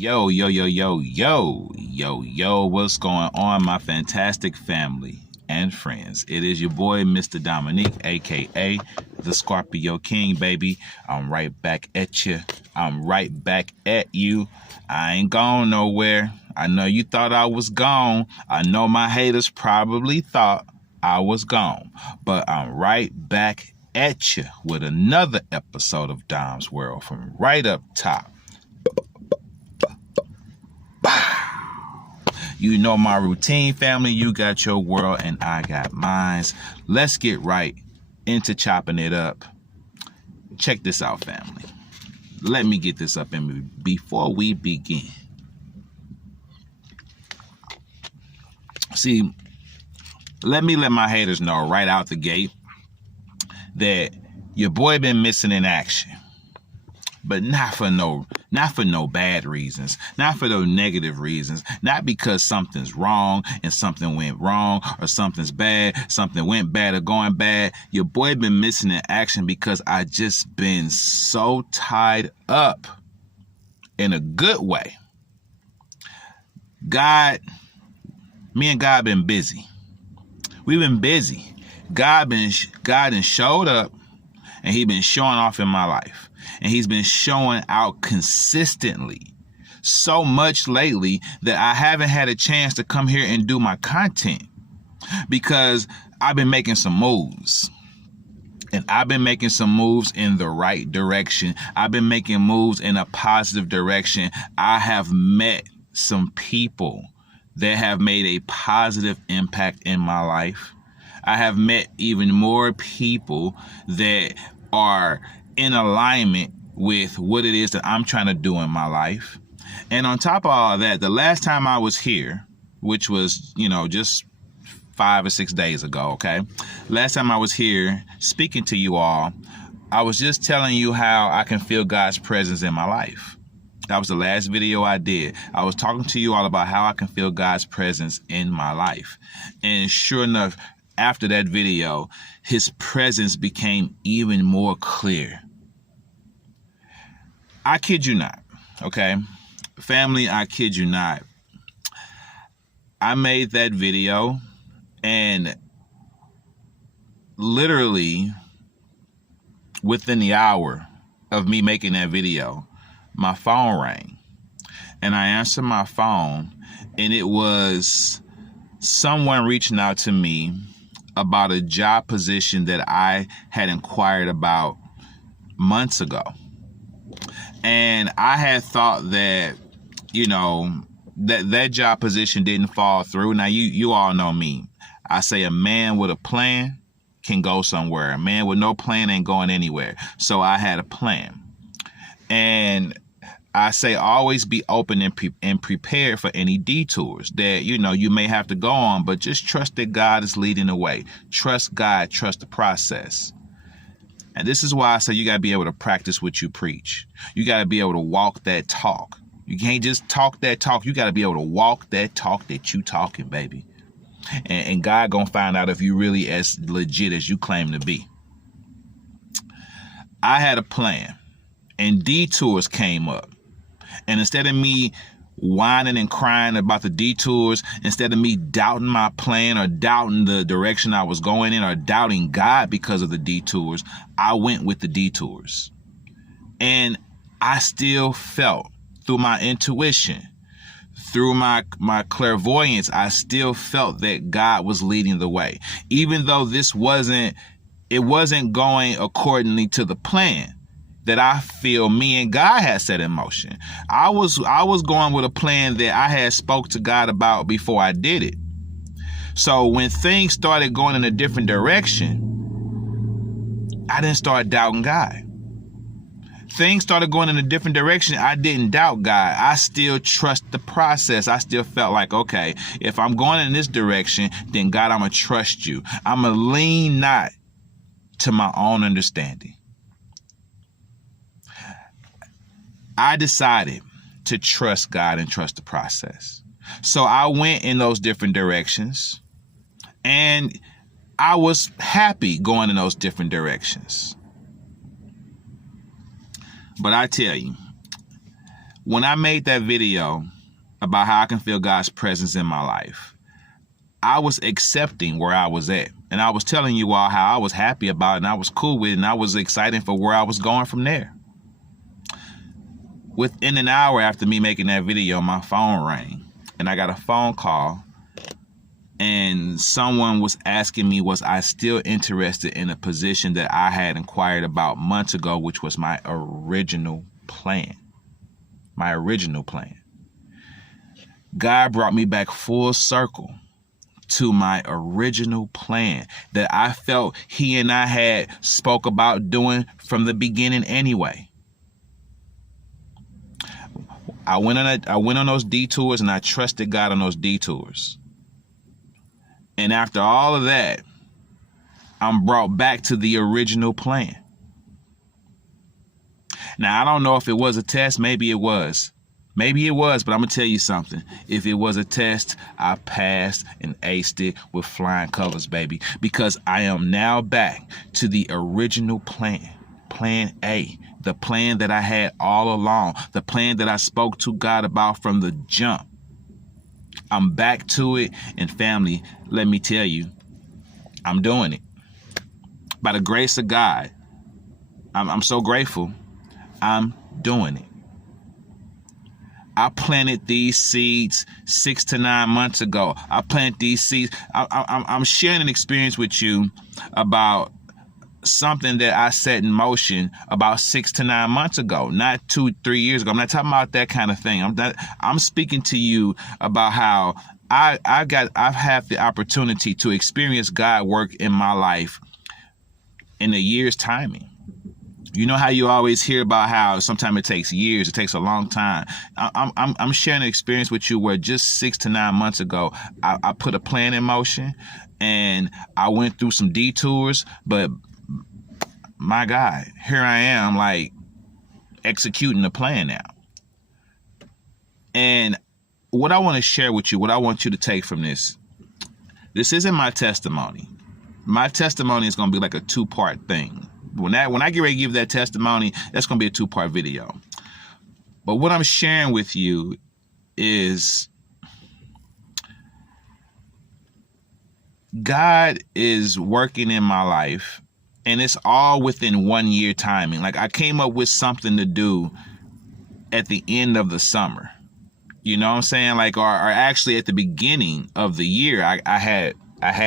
Yo, yo, yo, yo, yo, yo, yo, what's going on, my fantastic family and friends? It is your boy, Mr. Dominique, aka the Scorpio King, baby. I'm right back at you. I'm right back at you. I ain't gone nowhere. I know you thought I was gone. I know my haters probably thought I was gone, but I'm right back at you with another episode of Dom's World from right up top. You know my routine, family. You got your world and I got mine. Let's get right into chopping it up. Check this out, family. Let me get this up in me before we begin. See, let my haters know right out the gate that your boy been missing in action. But not for no bad reasons, not for those negative reasons, not because something's wrong and something went wrong or something's bad, something went bad or going bad. Your boy been missing in action because I just been so tied up in a good way. Me and God been busy. We've been busy. God done showed up and he been showing off in my life. And he's been showing out consistently, so much lately that I haven't had a chance to come here and do my content because I've been making some moves. And I've been making some moves in the right direction. I've been making moves in a positive direction. I have met some people that have made a positive impact in my life. I have met even more people that are in alignment with what it is that I'm trying to do in my life. And on top of all that, the last time I was here, which was, just 5 or 6 days ago, okay? Last time I was here speaking to you all, I was just telling you how I can feel God's presence in my life. That was the last video I did. I was talking to you all about how I can feel God's presence in my life. And sure enough, after that video, his presence became even more clear. I kid you not, okay? Family, I kid you not. I made that video and literally within the hour of me making that video, my phone rang. And I answered my phone and it was someone reaching out to me about a job position that I had inquired about months ago. And I had thought that, that job position didn't fall through. Now, you all know me. I say a man with a plan can go somewhere. A man with no plan ain't going anywhere. So I had a plan. And I say always be open and prepared for any detours that, you may have to go on, but just trust that God is leading the way. Trust God, trust the process. And this is why I say you got to be able to practice what you preach. You got to be able to walk that talk. You can't just talk that talk. You got to be able to walk that talk that you talking, baby. And God going to find out if you really as legit as you claim to be. I had a plan and detours came up. And instead of me whining and crying about the detours, instead of me doubting my plan or doubting the direction I was going in or doubting God because of the detours, I went with the detours. And I still felt through my intuition, through my clairvoyance, I still felt that God was leading the way. Even though it wasn't going accordingly to the plan that I feel me and God had set in motion. I was going with a plan that I had spoke to God about before I did it. So when things started going in a different direction, I didn't start doubting God. Things started going in a different direction. I didn't doubt God. I still trust the process. I still felt like, okay, if I'm going in this direction, then God, I'm going to trust you. I'm going to lean not to my own understanding. I decided to trust God and trust the process. So I went in those different directions and I was happy going in those different directions. But I tell you, when I made that video about how I can feel God's presence in my life, I was accepting where I was at. And I was telling you all how I was happy about it and I was cool with it and I was excited for where I was going from there. Within an hour after me making that video, my phone rang and I got a phone call and someone was asking me, was I still interested in a position that I had inquired about months ago, which was my original plan. My original plan. God brought me back full circle to my original plan that I felt he and I had spoke about doing from the beginning anyway. I went on those detours and I trusted God on those detours. And after all of that, I'm brought back to the original plan. Now, I don't know if it was a test. Maybe it was. Maybe it was, but I'm going to tell you something. If it was a test, I passed and aced it with flying colors, baby, because I am now back to the original plan, plan A, the plan that I had all along, the plan that I spoke to God about from the jump. I'm back to it, and family, let me tell you, I'm doing it. By the grace of God, I'm so grateful. I'm doing it. I planted these seeds 6 to 9 months ago. I planted these seeds. I'm sharing an experience with you about something that I set in motion about 6 to 9 months ago, not 2-3 years ago. I'm not talking about that kind of thing. I'm speaking to you about how I've had the opportunity to experience God work in my life in a year's timing. You know how you always hear about how sometimes it takes years, it takes a long time. I'm sharing an experience with you where just 6 to 9 months ago, I put a plan in motion and I went through some detours, but my God, here I am like executing the plan now. And what I want to share with you, what I want you to take from this isn't my testimony. My testimony is going to be like a 2-part thing. When I get ready to give that testimony, that's going to be a 2-part video. But what I'm sharing with you is God is working in my life, and it's all within 1 year timing. Like I came up with something to do at the end of the summer. You know what I'm saying? Like, or actually at the beginning of the year, I had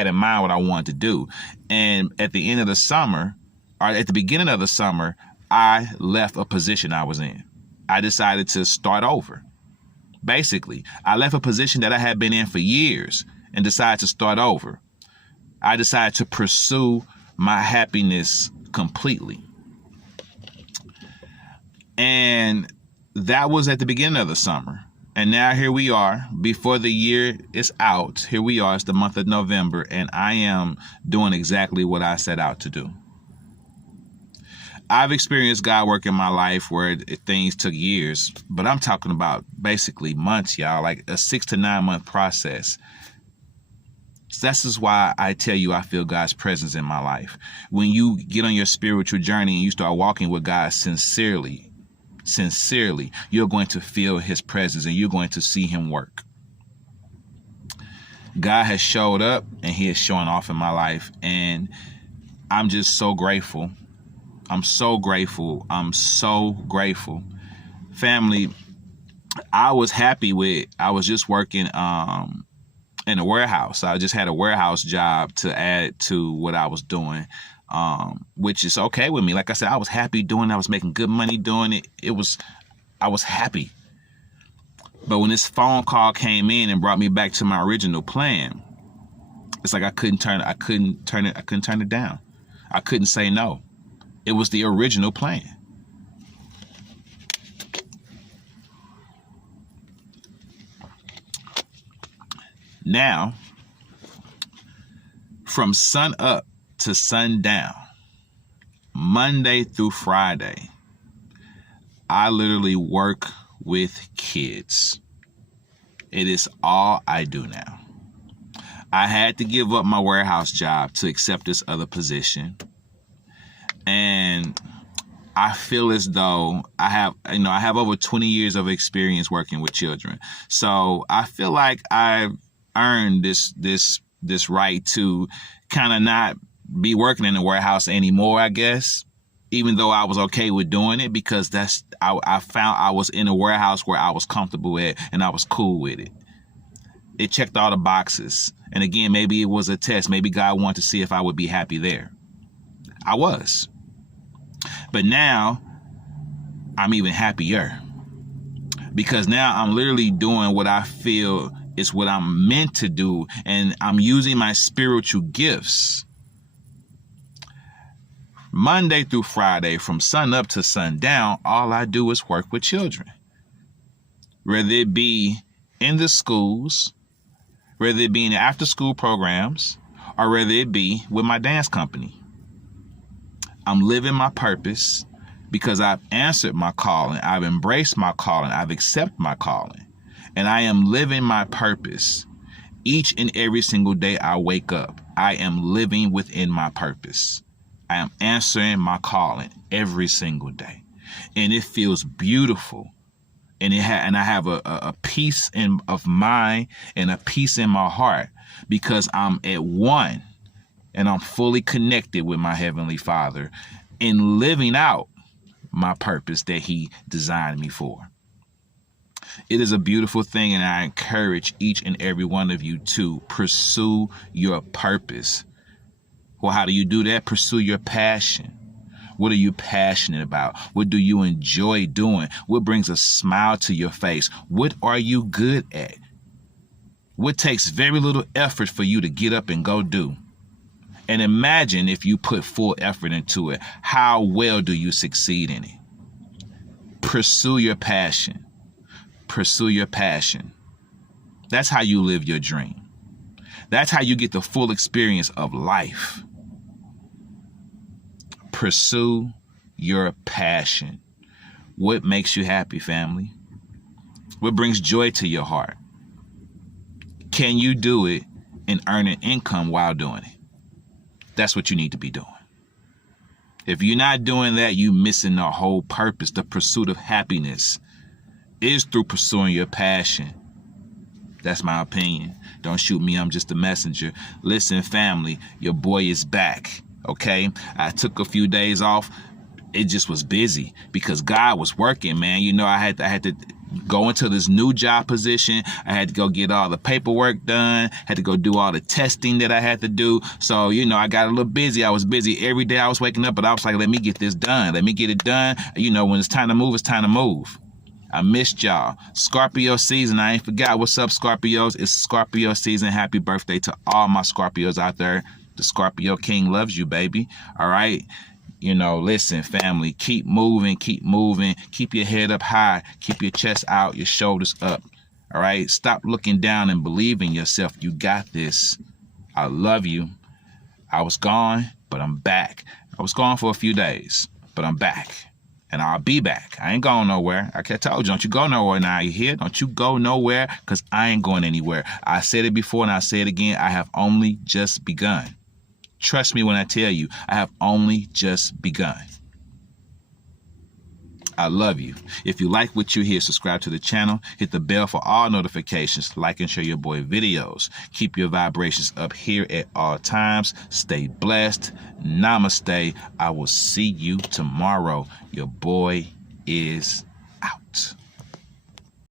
in mind what I wanted to do. And at the end of the summer, or at the beginning of the summer, I left a position I was in. I decided to start over. Basically, I left a position that I had been in for years and decided to start over. I decided to pursue my happiness completely. And that was at the beginning of the summer. And now here we are, before the year is out. Here we are, it's the month of November, and I am doing exactly what I set out to do. I've experienced God work in my life where things took years, but I'm talking about basically months, y'all, like a 6 to 9 month process. So this is why I tell you I feel God's presence in my life. When you get on your spiritual journey and you start walking with God sincerely, you're going to feel his presence and you're going to see him work. God has showed up and he is showing off in my life, and I'm just so grateful. I'm so grateful. I'm so grateful. Family, I was just working in a warehouse. I just had a warehouse job to add to what I was doing, which is okay with me. Like I said, I was happy doing it. I was making good money doing it. I was happy. But when this phone call came in and brought me back to my original plan, it's like I couldn't turn it down. I couldn't say no. It was the original plan. Now, from sun up to sundown, Monday through Friday, I literally work with kids. It is all I do now. I had to give up my warehouse job to accept this other position. And I feel as though I have over 20 years of experience working with children. So I feel like I've earned this right to kind of not be working in the warehouse anymore, I guess. Even though I was okay with doing it, because I found I was in a warehouse where I was comfortable at and I was cool with it. It checked all the boxes. And again, maybe it was a test. Maybe God wanted to see if I would be happy there. I was. But now I'm even happier, because now I'm literally doing what I feel is what I'm meant to do, and I'm using my spiritual gifts. Monday through Friday, from sun up to sundown, all I do is work with children. Whether it be in the schools, whether it be in the after school programs, or whether it be with my dance company. I'm living my purpose because I've answered my calling. I've embraced my calling. I've accepted my calling. And I am living my purpose. Each and every single day I wake up, I am living within my purpose. I am answering my calling every single day. And it feels beautiful. And I have a peace of mind and a peace in my heart, because I'm at one and I'm fully connected with my Heavenly Father in living out my purpose that He designed me for. It is a beautiful thing, and I encourage each and every one of you to pursue your purpose. Well, how do you do that? Pursue your passion. What are you passionate about? What do you enjoy doing? What brings a smile to your face? What are you good at? What takes very little effort for you to get up and go do? And imagine if you put full effort into it, how well do you succeed in it? Pursue your passion. Pursue your passion. That's how you live your dream. That's how you get the full experience of life. Pursue your passion. What makes you happy, family? What brings joy to your heart? Can you do it and earn an income while doing it? That's what you need to be doing. If you're not doing that, you're missing the whole purpose. The pursuit of happiness is through pursuing your passion. That's my opinion. Don't shoot me. I'm just a messenger. Listen, family, your boy is back. Okay? I took a few days off. It just was busy because God was working, man. You know, I had to go into this new job position. I had to go get all the paperwork done. Had to go do all the testing that I had to do. So, you know, I got a little busy. I was busy every day. I was waking up, but I was like, let me get this done. Let me get it done. You know, when it's time to move, it's time to move. I missed y'all. Scorpio season. I ain't forgot. What's up, Scorpios? It's Scorpio season. Happy birthday to all my Scorpios out there. The Scorpio King loves you, baby. All right? You know, listen, family, keep moving, keep your head up high, keep your chest out, your shoulders up, all right? Stop looking down and believe in yourself. You got this. I love you. I was gone, but I'm back. I was gone for a few days, but I'm back, and I'll be back. I ain't going nowhere. Like I told you, don't you go nowhere now. You hear? Don't you go nowhere, because I ain't going anywhere. I said it before, and I'll say it again. I have only just begun. Trust me when I tell you, I have only just begun. I love you. If you like what you hear, subscribe to the channel. Hit the bell for all notifications. Like and share your boy videos. Keep your vibrations up here at all times. Stay blessed. Namaste. I will see you tomorrow. Your boy is